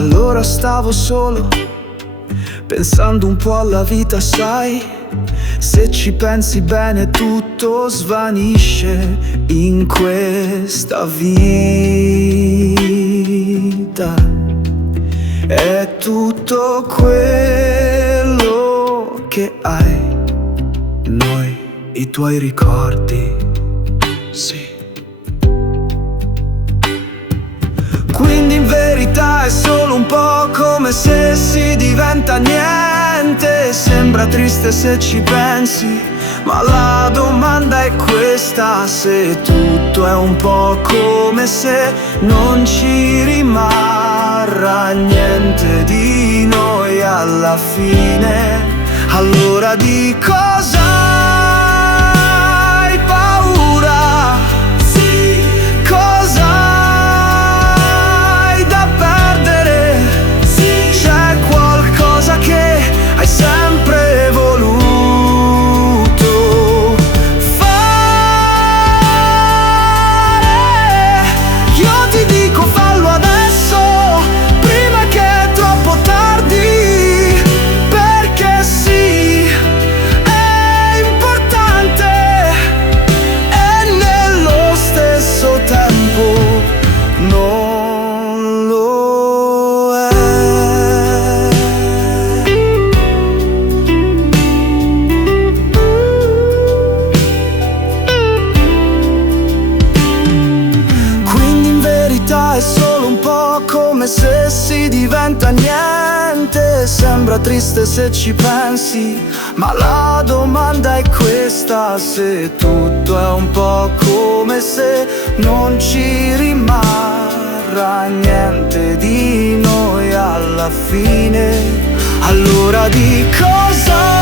Allora stavo solo, pensando un po' alla vita, sai. Se ci pensi bene tutto svanisce in questa vita. È tutto quello che hai, noi, i tuoi ricordi, sì. Quindi in verità è solo un po' come se si diventa niente. Sembra triste se ci pensi, ma la domanda è questa: se tutto è un po' come se non ci rimarrà niente di noi alla fine, allora di cosa hai paura? Sì, cosa hai da perdere? Sì, c'è qualcosa che hai sempre voluto fare. Io ti dico fallo adesso, prima che è troppo tardi, perché sì, è importante e nello stesso tempo non lo è. Quindi in verità è solo un po' come se si diventa niente. Sembra triste se ci pensi, ma la domanda è questa: se tutto è un po' come se non ci rimarrà niente di noi alla fine, allora di cosa